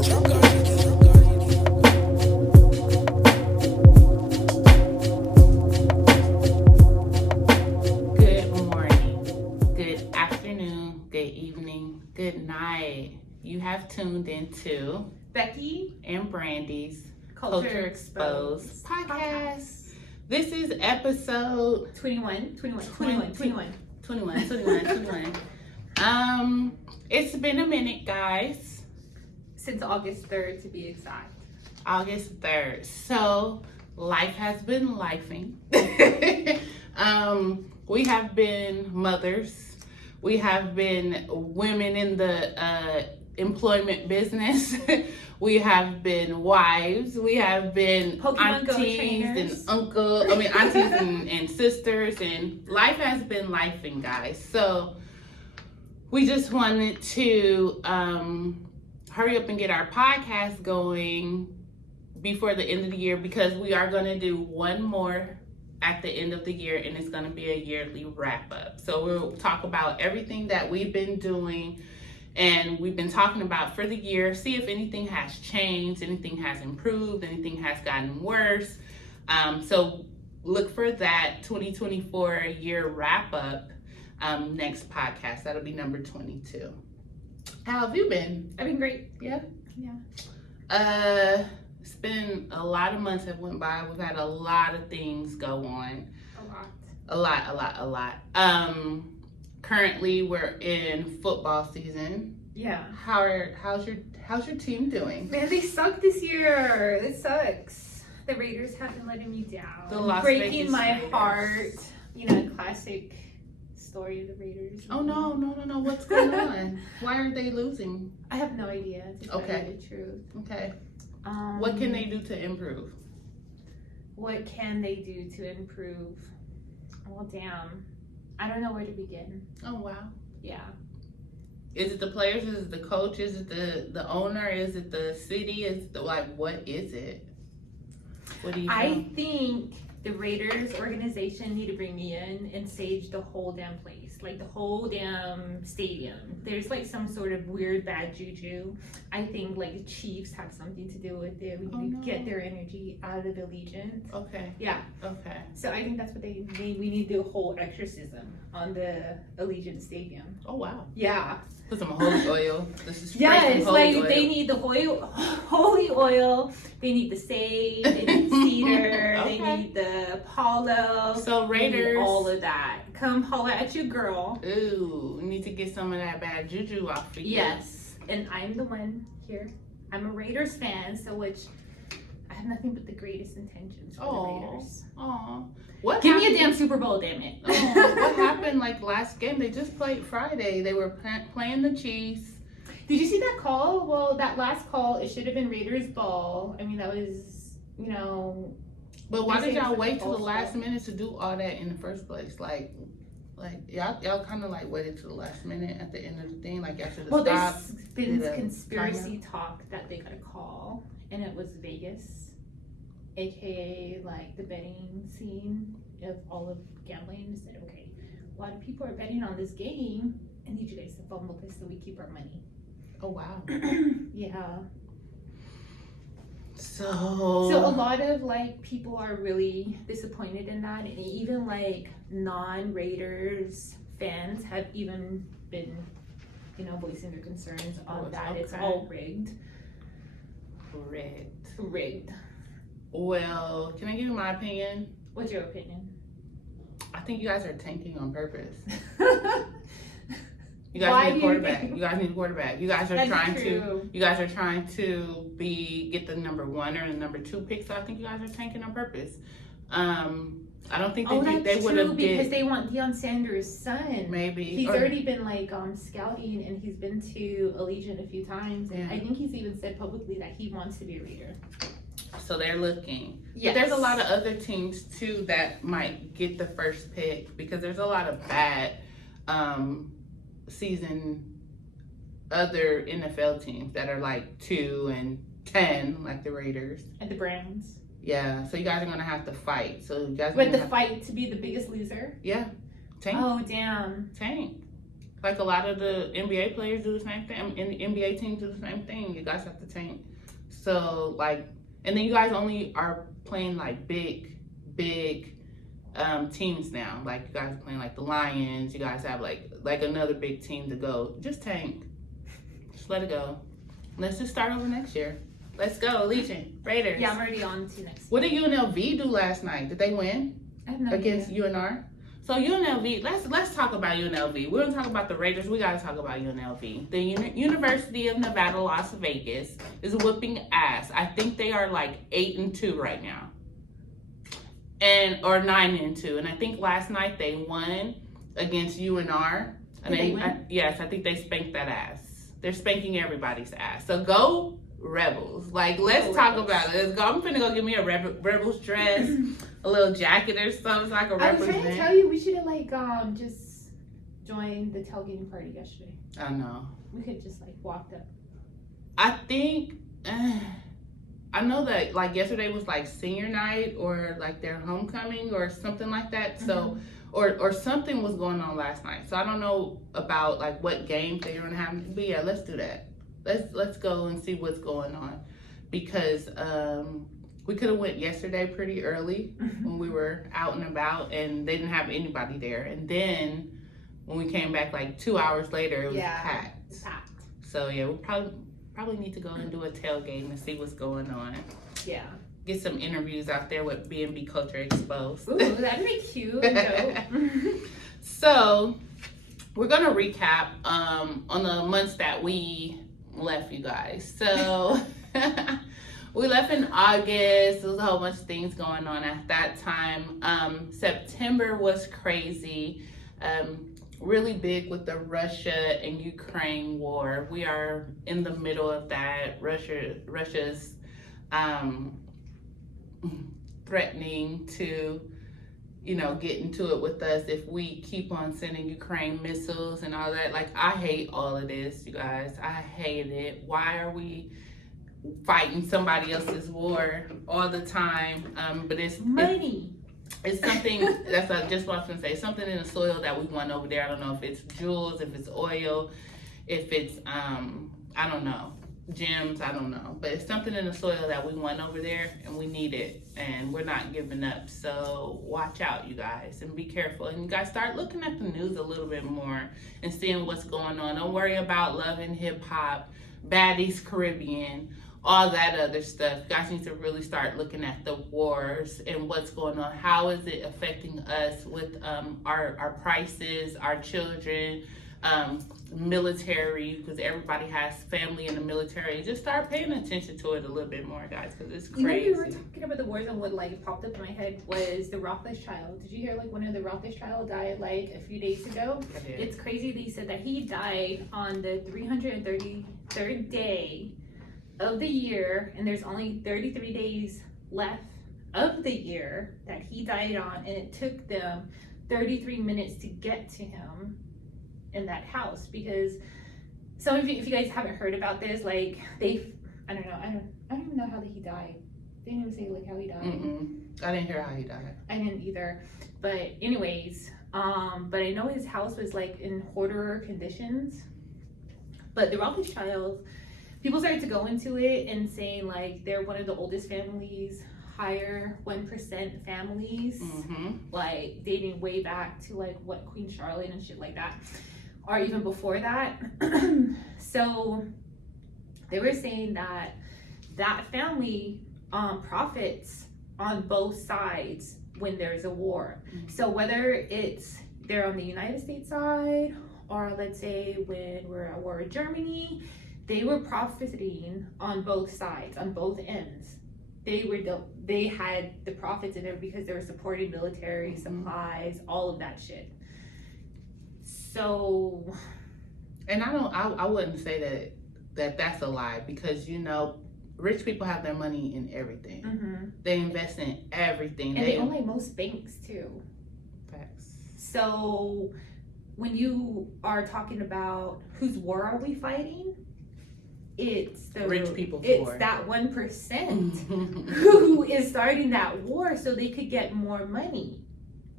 Good morning, good afternoon, good evening, good night. You have tuned into Becky and Brandy's Culture Exposed podcast. This is episode 21. It's been a minute, guys. Since August 3rd, to be exact. August 3rd. So, life has been lifing. We have been mothers. We have been women in the employment business. We have been wives. We have been Pokemon Go aunties and aunties and sisters. And life has been lifing, guys. So we just wanted to hurry up and get our podcast going before the end of the year, because we are going to do one more at the end of the year, and it's going to be a yearly wrap up. So we'll talk about everything that we've been doing and we've been talking about for the year, see if anything has changed, anything has improved, anything has gotten worse. So look for that 2024 year wrap up next podcast. That'll be number 22. How have you been? I've been great. Yeah. Yeah. It's been a lot of months have went by. We've had a lot of things go on. A lot. Currently we're in football season. Yeah. How's your team doing? Man, they suck this year. It sucks. The Raiders have been letting me down. The Las breaking Vegas my Raiders. heart. You know, classic story of the Raiders. Oh no. What's going on? Why aren't they losing? I have no idea, to tell you the truth. Okay. What can they do to improve? What can they do to improve? Well, damn. I don't know where to begin. Oh wow. Yeah. Is it the players? Is it the coach? Is it the owner? Is it the city? Is it what is it? What do you I think the Raiders organization need to bring me in and sage the whole damn place, like the whole damn stadium. There's like some sort of weird bad juju. I think like the Chiefs have something to do with it. We need to get their energy out of Allegiant. Okay. Yeah. Okay. So I think that's what they need. We need to do a whole exorcism on the Allegiant Stadium. Oh wow. Yeah. Put some holy oil. This is Yes, like oil. they need the holy oil. They need the sage. They need the cedar. Okay. They need the Apollo. So Raiders, all of that. Come holler at your girl. Ooh, we need to get some of that bad juju off of you. Yes, and I'm the one here. I'm a Raiders fan, so which I have nothing but the greatest intentions for the Raiders. Aw. Give me a damn Super Bowl, damn it. What happened like last game? They just played Friday. They were playing the Chiefs. Did you see that call? Well, that last call, it should have been Raiders ball. I mean, that was, But why did y'all wait till the false last call. minute to do all that in the first place? Like y'all kind of like waited to the last minute at the end of the thing. Like y'all should have Well, stopped. there's been did a conspiracy talk that they got a call, and it was Vegas, aka like the betting scene of all of gambling. And said, okay, a lot of people are betting on this game. I need you guys to fumble this so we keep our money. Oh wow. Yeah. So a lot of like people are really disappointed in that, and even like non-Raiders fans have even been, voicing their concerns on that. Okay. It's all rigged. Well, can I give you my opinion? What's your opinion? I think you guys are tanking on purpose. You Why guys need a do you quarterback. think- You guys need a quarterback. You guys are That's trying true. to. You guys are trying to get the number 1 or the number 2 pick. So I think you guys are tanking on purpose. I don't think they would have because they want Deion Sanders' son. maybe. He's already been like scouting, and he's been to Allegiant a few times, and Yeah. I think he's even said publicly that he wants to be a Raider. So they're looking. Yes. But there's a lot of other teams too that might get the first pick, because there's a lot of bad season other NFL teams that are like 2-10, like the Raiders and the Browns. Yeah, so you guys are gonna have to fight. So you guys With the fight to be the biggest loser. Yeah, tank. Oh damn! Tank. Like a lot of the NBA players do the same thing, and the NBA teams do the same thing. You guys have to tank. So like, and then you guys only are playing like big teams now. Like you guys are playing like the Lions. You guys have like another big team to go. Just tank. Just let it go. Let's just start over next year. Let's go, Legion, Raiders. Yeah, I'm already on to next. What did UNLV do last night? Did they win I have no against idea. UNR? So UNLV, let's talk about UNLV. We're gonna talk about the Raiders. We gotta talk about UNLV. The University of Nevada, Las Vegas is whooping ass. I think they are like 8-2 right now, or 9-2. And I think last night they won against UNR. And Did they win? Yes, I think they spanked that ass. They're spanking everybody's ass. So go Rebels. Like, let's talk about it. Let's go. I'm finna go get me a Rebels dress, a little jacket or something so I can I was represent. trying to tell you we should have like just joined the tailgating party yesterday. I know. We could just like walked up. I think I know that like yesterday was like senior night or like their homecoming or something like that. So or something was going on last night. So I don't know about like what games they're gonna have. But yeah, let's do that. Let's go and see what's going on, because we could have went yesterday pretty early when we were out and about and they didn't have anybody there. And then when we came back like 2 hours later, it was packed. It's packed. So yeah, we probably need to go and do a tailgate and see what's going on. Yeah. Get some interviews out there with B&B Culture Exposed. Ooh, that'd be cute. Dope. So we're gonna recap on the months that we left, you guys. So we left in August. There was a whole bunch of things going on at that time. September was crazy. Really big with the Russia and Ukraine war. We are in the middle of that. Russia's threatening to, get into it with us if we keep on sending Ukraine missiles and all that. Like, I hate all of this, you guys. I hate it. Why are we fighting somebody else's war all the time? But it's Money. it's something that's just what I was gonna say. Something in the soil that we want over there. I don't know if it's jewels, if it's oil, if it's I don't know, gems. I don't know, but it's something in the soil that we want over there, and we need it, and we're not giving up. So watch out, you guys, and be careful. And you guys start looking at the news a little bit more and seeing what's going on. Don't worry about Love and Hip Hop, Baddies Caribbean, all that other stuff. You guys need to really start looking at the wars and what's going on. How is it affecting us with our prices, our children, military, because everybody has family in the military. Just start paying attention to it a little bit more, guys, because it's crazy. You know, we were talking about the wars, and what like popped up in my head was the Rothschild. Did you hear like one of the Rothschild died like a few days ago? It's crazy that he said that he died on the 333rd day of the year, and there's only 33 days left of the year that he died on, and it took them 33 minutes to get to him in that house. Because some of you, if you guys haven't heard about this, like I don't even know how he died. They didn't even say like how he died. I didn't hear how he died. I didn't either. But anyways, but I know his house was like in hoarder conditions. But the Rothschilds, people started to go into it and saying like they're one of the oldest families, higher 1% families, like dating way back to like what Queen Charlotte and shit like that, or even before that. So they were saying that family profits on both sides when there's a war. So whether it's they're on the United States side, or let's say when we're at war with Germany, they were profiting on both sides, on both ends. They had the profits in it because they were supporting military supplies, all of that shit. So, and I wouldn't say that's a lie, because rich people have their money in everything. They invest in everything, and they own like most banks too. Facts. So when you are talking about whose war are we fighting, it's the rich people's war. It's that 1% who is starting that war so they could get more money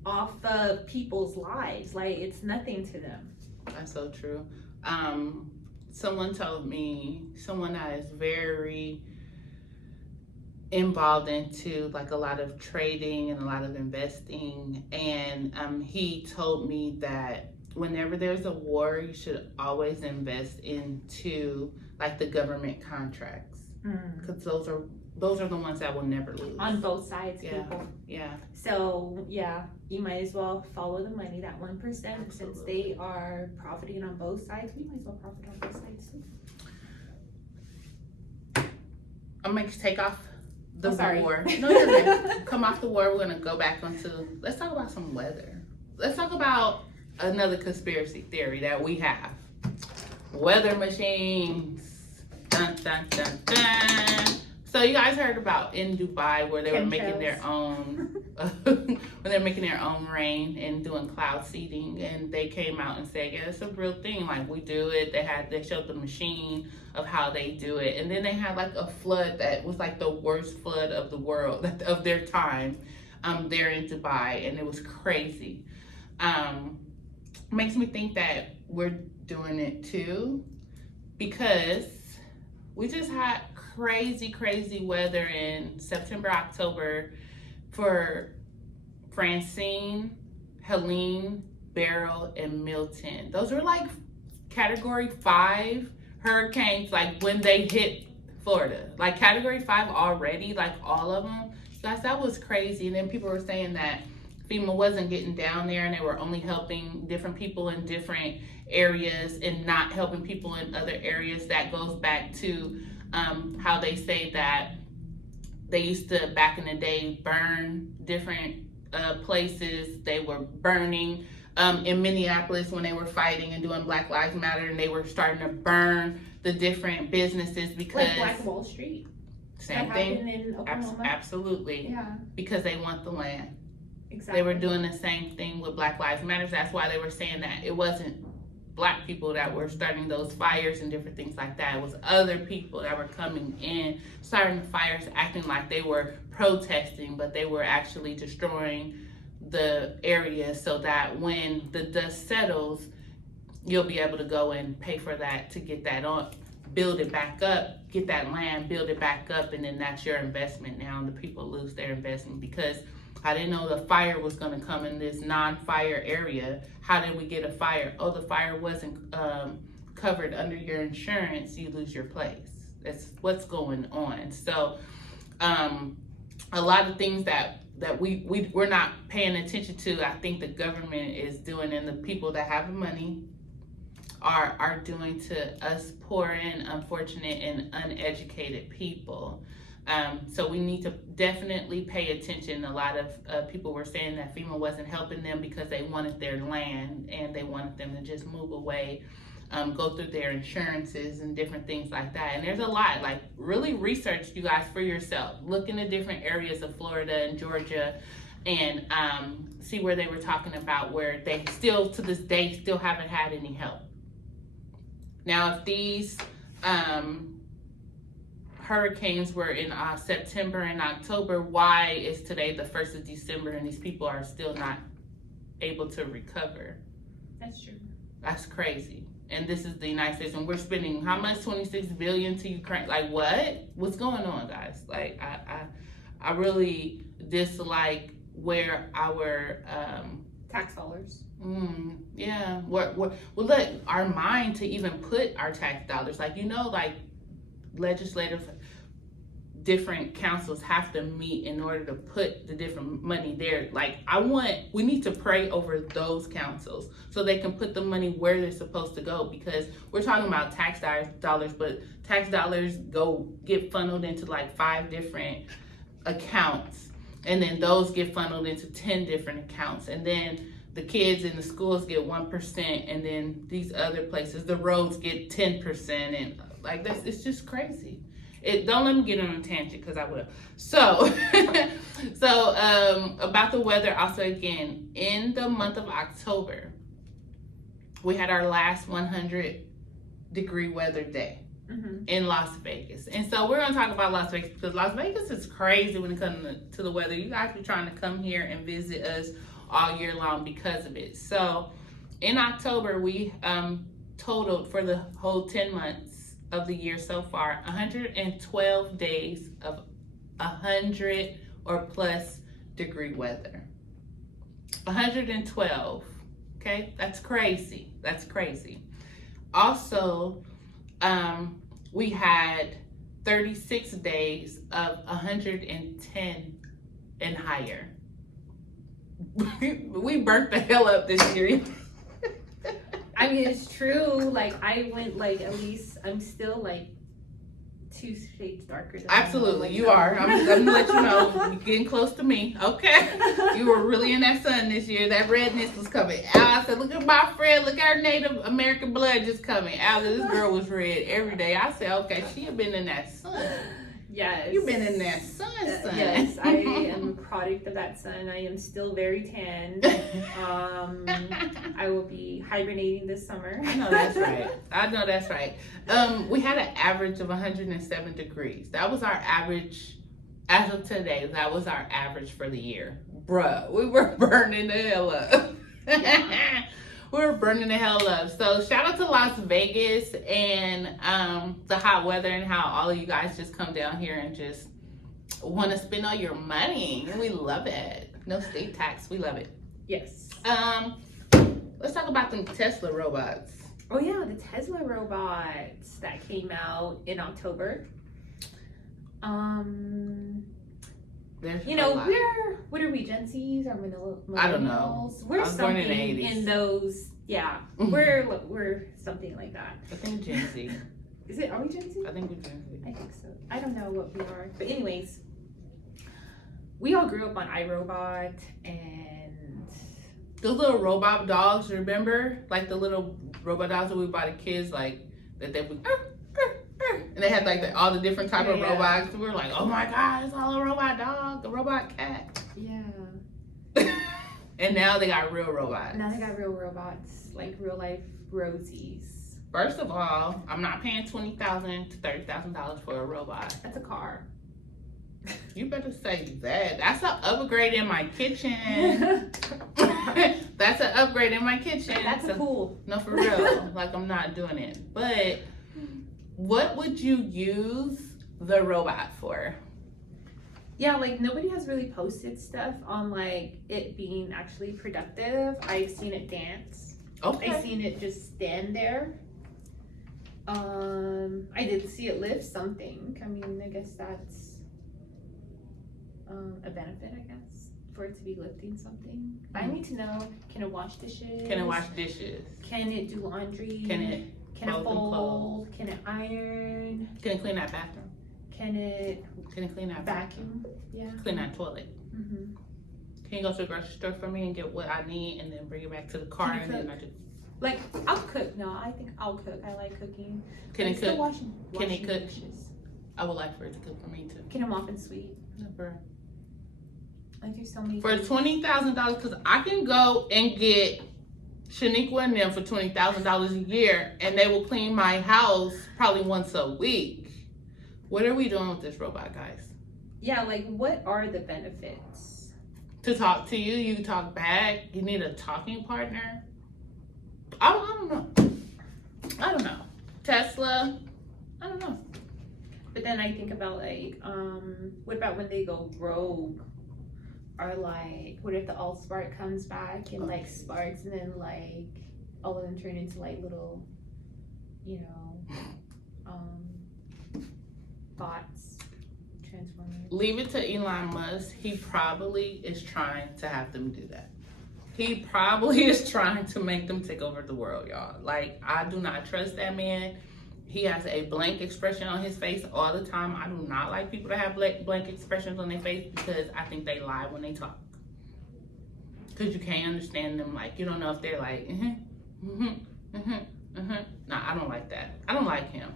off of people's lives. Like, it's nothing to them. That's so true. Someone told me, someone that is very involved into like a lot of trading and a lot of investing, and he told me that whenever there's a war, you should always invest into like the government contracts, because those are the ones that will never lose. On both sides, Yeah. people. Yeah. So yeah, you might as well follow the money, that 1%, since they are profiting on both sides. We might as well profit on both sides too. I'm gonna take off the Oh, sorry. war. No, you're good. Come off the war. We're gonna go back onto. Let's talk about some weather. Let's talk about another conspiracy theory that we have. Weather machines. Dun dun dun dun. So you guys heard about in Dubai where they were making their own, when they're making their own rain and doing cloud seeding, and they came out and said, yeah, it's a real thing. Like, we do it. They showed the machine of how they do it, and then they had like a flood that was like the worst flood of the world of their time, there in Dubai, and it was crazy. Makes me think that we're doing it too, because we just had crazy weather in September, October for Francine, Helene, Beryl, and Milton. Those were like category 5 hurricanes, like when they hit Florida. Like category 5 already, like all of them. Guys, that was crazy. And then people were saying that FEMA wasn't getting down there and they were only helping different people in different areas and not helping people in other areas. That goes back to how they say that they used to, back in the day, burn different places. They were burning in Minneapolis when they were fighting and doing Black Lives Matter, and they were starting to burn the different businesses because Like Black Wall Street. Same that thing. happened in Oklahoma. Absolutely. Yeah, Because they want the land. exactly. They were doing the same thing with Black Lives Matter. That's why they were saying that it wasn't Black people that were starting those fires and different things like that. It was other people that were coming in, starting the fires, acting like they were protesting, but they were actually destroying the area so that when the dust settles, you'll be able to go and pay for that to get that on, build it back up, get that land, build it back up, and then that's your investment now, and the people lose their investment because I didn't know the fire was going to come in this non-fire area. How did we get a fire? Oh, the fire wasn't covered under your insurance. You lose your place. That's what's going on. So a lot of things that we're not paying attention to, I think the government is doing, and the people that have the money are doing to us poor and unfortunate and uneducated people. So we need to definitely pay attention. A lot of people were saying that FEMA wasn't helping them because they wanted their land and they wanted them to just move away, go through their insurances and different things like that. And there's a lot, like really research, you guys, for yourself. Look into different areas of Florida and Georgia and see where they were talking about where they still, to this day, still haven't had any help. Now, if these hurricanes were in September and October, why is today the 1st of December and these people are still not able to recover? That's true. That's crazy. And this is the United States, and we're spending how much? $26 billion to Ukraine. Like, what? What's going on, guys? Like, I really dislike where our Tax dollars. yeah. Well, look, our mind to even put our tax dollars, like, you know, like legislative different councils have to meet in order to put the different money there. Like, we need to pray over those councils so they can put the money where they're supposed to go, because we're talking about tax dollars, but tax dollars get funneled into like 5 different accounts, and then those get funneled into 10 different accounts, and then the kids in the schools get 1%, and then these other places, the roads get 10%, and like it's just crazy. Don't let me get on a tangent, because I will. So, about the weather, also again, in the month of October, we had our last 100-degree weather day in Las Vegas. And so we're going to talk about Las Vegas, because Las Vegas is crazy when it comes to the weather. You guys be trying to come here and visit us all year long because of it. So in October, we totaled for the whole 10 months of the year so far 112 days of 100 or plus degree weather. 112. Okay, that's crazy. That's crazy. Also, we had 36 days of 110 and higher. We burnt the hell up this year. I mean, it's true. Like, I went like at least I'm still like 2 shades darker than Absolutely, like, you are. I'm gonna let you know. You're getting close to me. Okay. You were really in that sun this year. That redness was coming out. I said, look at my friend. Look at our Native American blood just coming out. This girl was red every day. I said, okay, she had been in that sun. Yes. You've been in that sun. Yes, I am a product of that sun. I am still very tan. I will be hibernating this summer. I know that's right. I know that's right. We had an average of 107 degrees. That was our average as of today. That was our average for the year. Bruh, we were burning the hell up. We were burning the hell up. So shout out to Las Vegas and the hot weather and how all of you guys just come down here and just want to spend all your money. And we love it. No state tax. We love it. Yes. Let's talk about them Tesla robots. Oh yeah, the Tesla robots that came out in October. There's You a know, lot. what are we, Gen Zs or millennials? I don't know. I We're was born something in the 80s. in those. Yeah, Mhm. we're something like that. I think Gen Z. Is it? Are we Gen Z? I think we're Gen Z. I think so. I don't know what we are, but anyways, we all grew up on iRobot and The little robot dogs, remember? Like the little robot dogs that we bought the kids, like that they would, and they had like all the different type of Yeah. robots. We were like, oh my god, it's all a robot dog, a robot cat. yeah. And now they got real robots. Now they got real robots, like real life Rosies. First of all, I'm not paying $20,000 to $30,000 for a robot. That's a car. You better say that. That's an upgrade in my kitchen. That's an upgrade in my kitchen. That's So- cool. No, for real. Like, I'm not doing it. But what would you use the robot for? Yeah, like nobody has really posted stuff on like it being actually productive. I've seen it dance. Okay. I've seen it just stand there. I did see it lift something. I mean, I guess that's a benefit, I guess, for it to be lifting something. But I need to know, can it wash dishes? Can it wash dishes? Can it do laundry? Can it fold and fold? Can it iron? Can it clean that bathroom? Can it Can it clean that vacuum? Yeah. Clean that toilet? Mm-hmm. Can you go to the grocery store for me and get what I need and then bring it back to the car Can and you then cook? I just Like, I'll cook. No, I think I'll cook. I like cooking. can I'm it still cook? washing Can it cook? dishes. I would like for it to cook for me too. Can it mop and sweep? Never. Like, there's so many For things. $20,000, because I can go and get Shaniqua and them for $20,000 a year, and they will clean my house probably once a week. What are we doing with this robot, guys? Yeah, like, what are the benefits? To talk to you, you talk back. You need a talking partner. I don't know. I don't know. Tesla. I don't know. But then I think about, like, what about when they go rogue? Or, like, what if the Allspark comes back and, like, sparks and then, like, all of them turn into, like, little, you know, bots, transformers? Leave it to Elon Musk. He probably is trying to have them do that. He probably is trying to make them take over the world, y'all. Like, I do not trust that man. He has a blank expression on his face all the time. I do not like people that have blank expressions on their face because I think they lie when they talk. Because you can't understand them. Like, you don't know if they're like, No, I don't like that. I don't like him.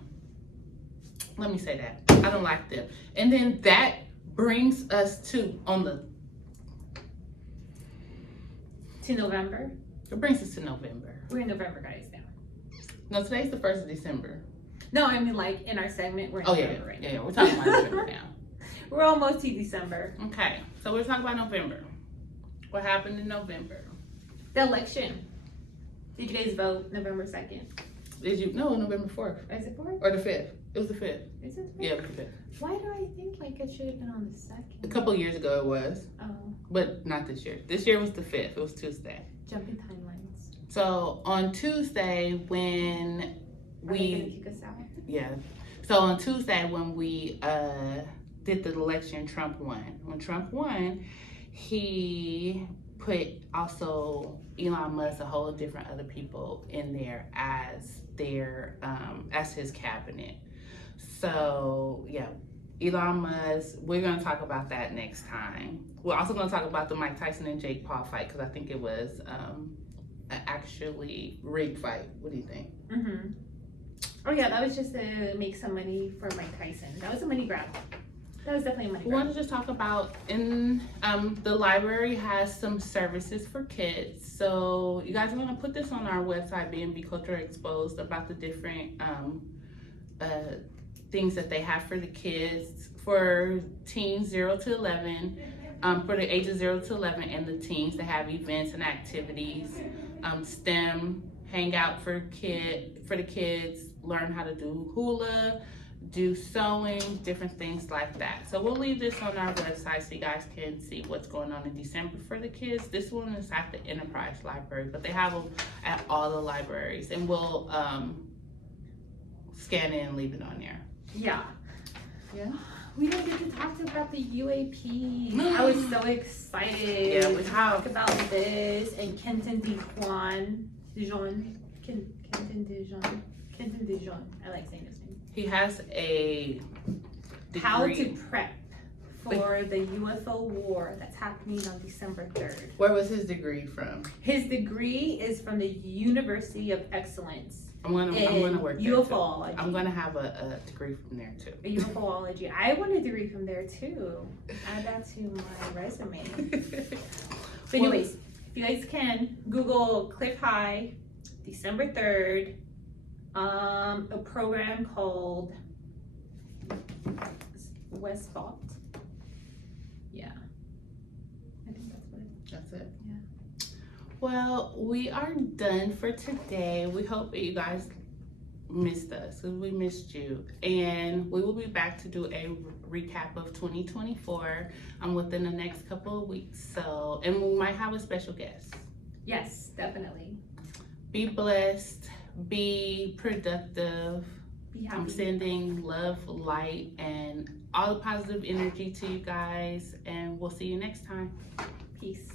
Let me say that. I don't like them. And then that brings us to To November? it brings us to November. We're in November, guys, now. No, today's the 1st of December. No, I mean, like, in our segment, we're in November right now. Yeah, we're talking about November now. We're almost to December. Okay, so we're talking about November. What happened in November? The election. Did you guys vote November 2nd? Did you? No, November 4th. Is it 4th? Or the 5th. It was the 5th. Is it 4th? Yeah, it was the 5th. Why do I think like it should have been on the 2nd? A couple years ago it was, Oh, but not this year. This year was the 5th. It was Tuesday. jumping timelines. So on Tuesday when Are they we, gonna kick us out? yeah. So on Tuesday when we did the election, Trump won. When Trump won, he put also Elon Musk, a whole different other people in there as their as his cabinet. So yeah, Elon Musk. We're gonna talk about that next time. We're also gonna talk about the Mike Tyson and Jake Paul fight because I think it was an actually rigged fight. What do you think? Mm-hmm. Oh yeah, that was just to make some money for Mike Tyson. That was a money grab. That was definitely a money We grab. want to just talk about in the library has some services for kids. So you guys are going to put this on our website, B&B Culture Exposed, about the different things that they have for the kids, for teens 0 to 11, for the ages 0 to 11 and the teens. They have events and activities, STEM, hangout for the kids, learn how to do hula, do sewing, different things like that. So we'll leave this on our website so you guys can see what's going on in December for the kids. This one is at the Enterprise Library, but they have them at all the libraries, and we'll scan it and leave it on there. Yeah. Yeah. We didn't get to talk about the UAP. I was so excited Yeah, we to have. talk about this and Kenton Dijon. Kenton Dijon. I like saying his name. He has a degree. How to prep for the UFO war that's happening on December 3rd. Where was his degree from? His degree is from the University of Excellence I'm gonna work there too. UFOlogy. I'm gonna have a degree from there too. UFOlogy. I want a degree from there too. Add that to my resume. But anyways, if you guys can, Google Cliff High, December 3rd, a program called Westbot. Yeah. I think that's what it is. That's it. Yeah. Well, we are done for today. We hope that you guys missed us, because we missed you. And we will be back to do a recap of 2024 within the next couple of weeks. So, and we might have a special guest. Yes, definitely. Be blessed, be productive. Be happy. I'm sending love, light, and all the positive energy to you guys. And we'll see you next time. Peace.